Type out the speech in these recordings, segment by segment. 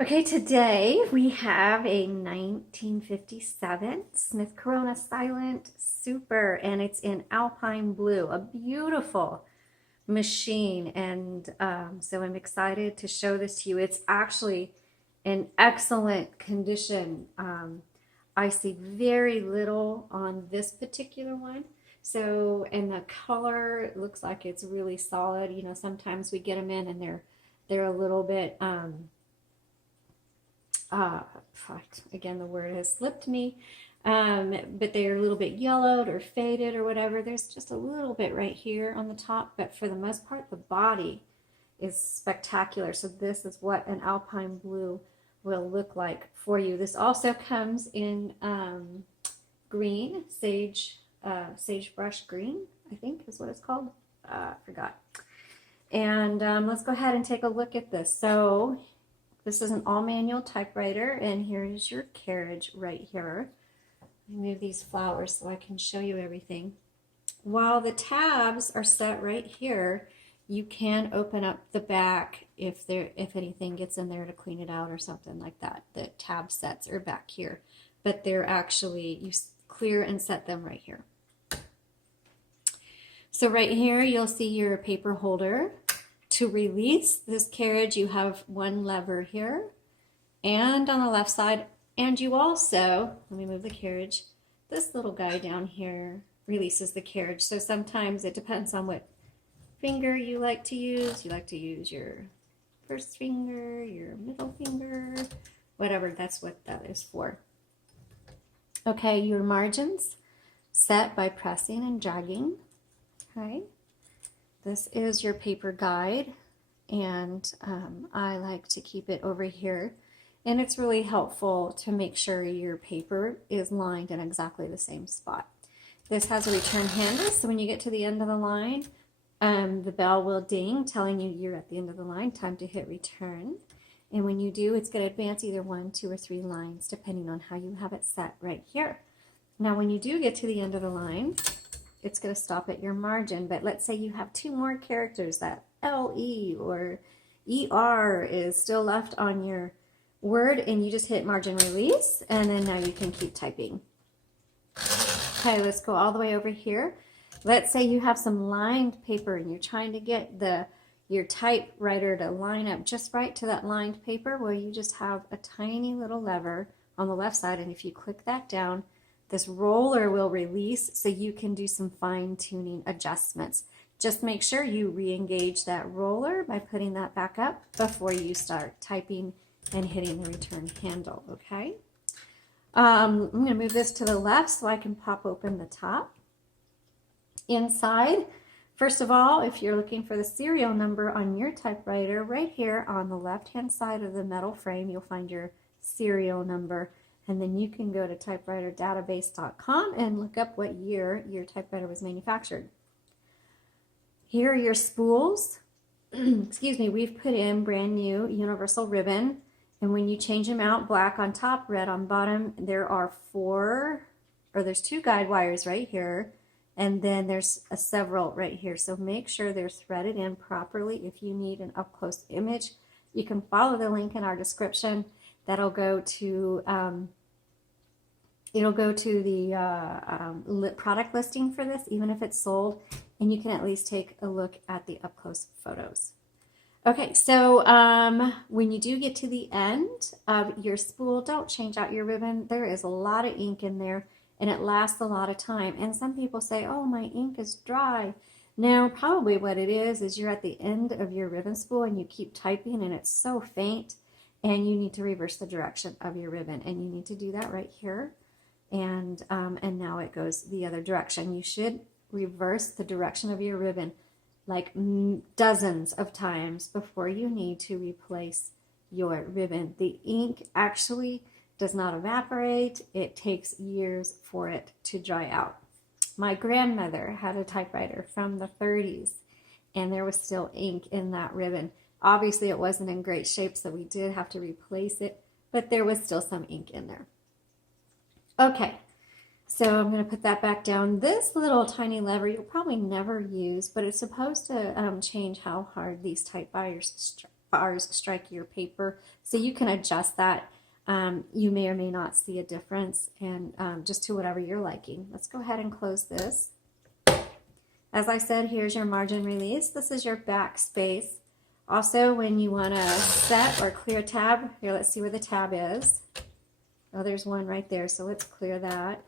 Okay, today we have a 1957 Smith Corona Silent Super, and it's in Alpine blue, a beautiful machine. And so I'm excited to show this to you. It's actually in excellent condition. I see very little on this particular one. So, and the color looks like it's really solid. You know, sometimes we get them in and they're a little bit uh, again, the word has slipped me, but they're a little bit yellowed or faded or whatever. There's just a little bit right here on the top, but for the most part, the body is spectacular. So this is what an Alpine blue will look like for you. This also comes in green, sagebrush green, I think is what it's called. Forgot. And let's go ahead and take a look at this. So this is an all-manual typewriter, and here is your carriage right here. Let me move these flowers so I can show you everything. While the tabs are set right here, you can open up the back if anything gets in there to clean it out or something like that. The tab sets are back here, but they're actually, you clear and set them right here. So right here, you'll see your paper holder. To release this carriage, you have one lever here and on the left side, and you also, let me move the carriage, this little guy down here releases the carriage. So sometimes it depends on what finger you like to use. You like to use your first finger, your middle finger, whatever, that's what that is for. Okay, your margins set by pressing and dragging. Okay. This is your paper guide, and I like to keep it over here, and it's really helpful to make sure your paper is lined in exactly the same spot. This has a return handle, so when you get to the end of the line, the bell will ding telling you you're at the end of the line, time to hit return. And when you do, it's going to advance either 1, 2, or 3 lines depending on how you have it set right here. Now when you do get to the end of the line, it's going to stop at your margin, but let's say you have 2 more characters, that LE or ER is still left on your word, and you just hit margin release, and then now you can keep typing. Okay, let's go all the way over here. Let's say you have some lined paper and you're trying to get your typewriter to line up just right to that lined paper. Well, you just have a tiny little lever on the left side, and if you click that down, this roller will release so you can do some fine-tuning adjustments. Just make sure you re-engage that roller by putting that back up before you start typing and hitting the return handle, okay? I'm going to move this to the left so I can pop open the top. Inside, first of all, if you're looking for the serial number on your typewriter, right here on the left-hand side of the metal frame, you'll find your serial number. And then you can go to typewriterdatabase.com and look up what year your typewriter was manufactured. Here are your spools. Excuse me, we've put in brand new universal ribbon. And when you change them out, black on top, red on bottom, there's 2 guide wires right here. And then there's several right here. So make sure they're threaded in properly. If you need an up-close image, you can follow the link in our description. That'll go to it'll go to the product listing for this, even if it's sold, and you can at least take a look at the up-close photos. Okay, so when you do get to the end of your spool, don't change out your ribbon. There is a lot of ink in there, and it lasts a lot of time. And some people say, oh, my ink is dry. Now, probably what it is you're at the end of your ribbon spool, and you keep typing, and it's so faint, and you need to reverse the direction of your ribbon, and you need to do that right here. And now it goes the other direction. You should reverse the direction of your ribbon like dozens of times before you need to replace your ribbon. The ink actually does not evaporate. It takes years for it to dry out. My grandmother had a typewriter from the 30s, and there was still ink in that ribbon. Obviously, it wasn't in great shape, so we did have to replace it, but there was still some ink in there. Okay, so I'm going to put that back down. This little tiny lever you'll probably never use, but it's supposed to change how hard these typewriters bars strike your paper. So you can adjust that. You may or may not see a difference, and just to whatever you're liking. Let's go ahead and close this. As I said, here's your margin release. This is your backspace. Also, when you want to set or clear a tab, here, let's see where the tab is. Oh, there's one right there, so let's clear that.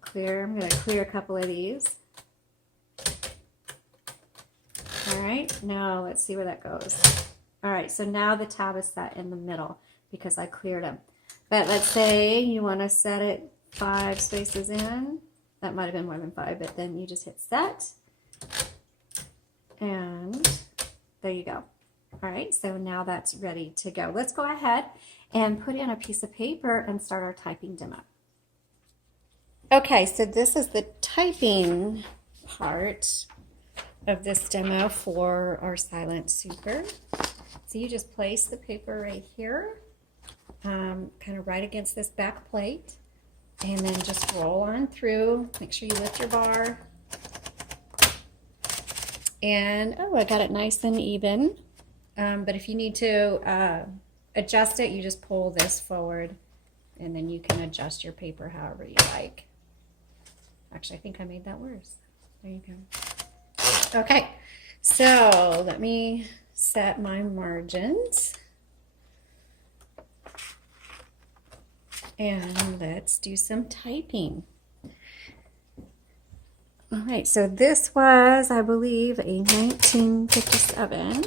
Clear. I'm going to clear a couple of these. All right, now let's see where that goes. All right, so now the tab is set in the middle because I cleared them. But let's say you want to set it 5 spaces in. That might have been more than 5, but then you just hit set. And there you go. All right, so now that's ready to go. Let's go ahead and put in a piece of paper and start our typing demo. Okay, so this is the typing part of this demo for our Silent Super. So you just place the paper right here, kind of right against this back plate, and then just roll on through. Make sure you lift your bar. And, oh, I got it nice and even. But if you need to adjust it, you just pull this forward, and then you can adjust your paper however you like. Actually, I think I made that worse. There you go. Okay, so let me set my margins. And let's do some typing. All right, so this was, I believe, a 1957.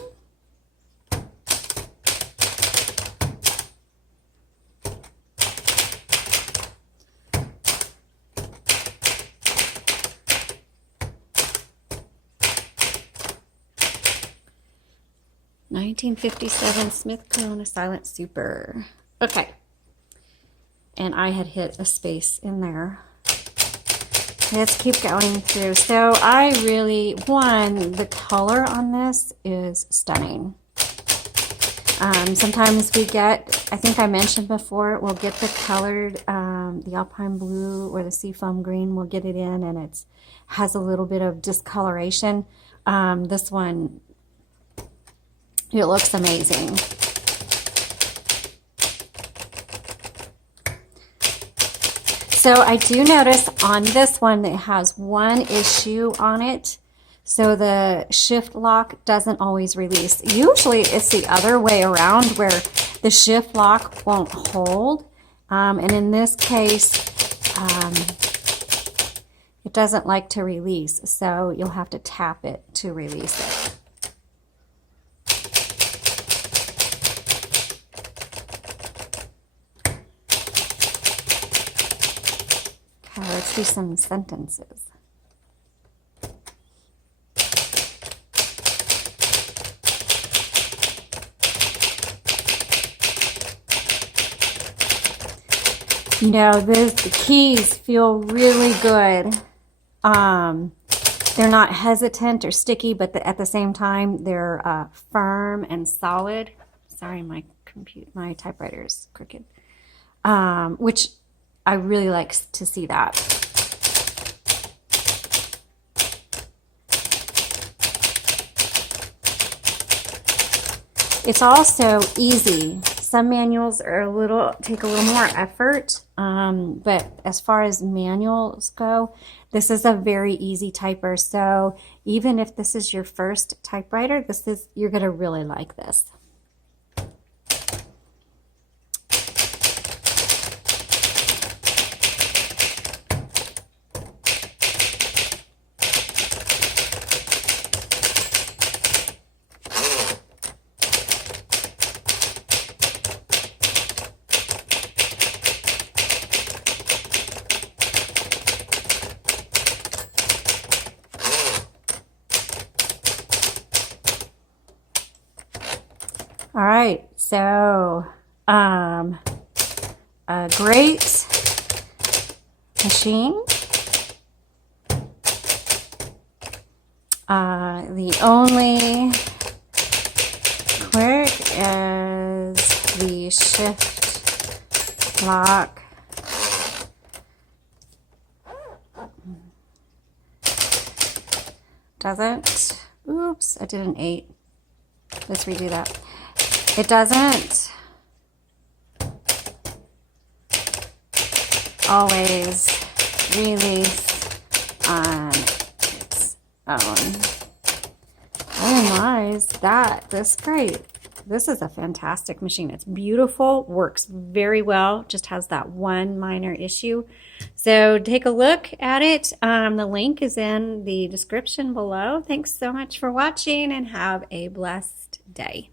Smith Cone Silent Super. Okay. And I had hit a space in there. Let's keep going through. So I really, the color on this is stunning. Sometimes we get, I think I mentioned before, we'll get the colored, the Alpine blue or the seafoam green, we'll get it in and it has a little bit of discoloration. This one, it looks amazing. So I do notice on this one that it has one issue on it. So the shift lock doesn't always release. Usually it's the other way around where the shift lock won't hold. And in this case, it doesn't like to release. So you'll have to tap it to release it. Let's do some sentences. You know, the keys feel really good. They're not hesitant or sticky, but at the same time, they're firm and solid. Sorry, my typewriter is crooked. Which I really like to see that. It's also easy. Some manuals are take a little more effort, but as far as manuals go, this is a very easy typer. So even if this is your first typewriter, you're gonna really like this. All right, so a great machine. The only quirk is the shift lock. Doesn't. Oops, I did an 8. let's redo that. It doesn't always release on its own. Oh, nice. That's great. This is a fantastic machine. It's beautiful, works very well, just has that one minor issue. So take a look at it. The link is in the description below. Thanks so much for watching and have a blessed day.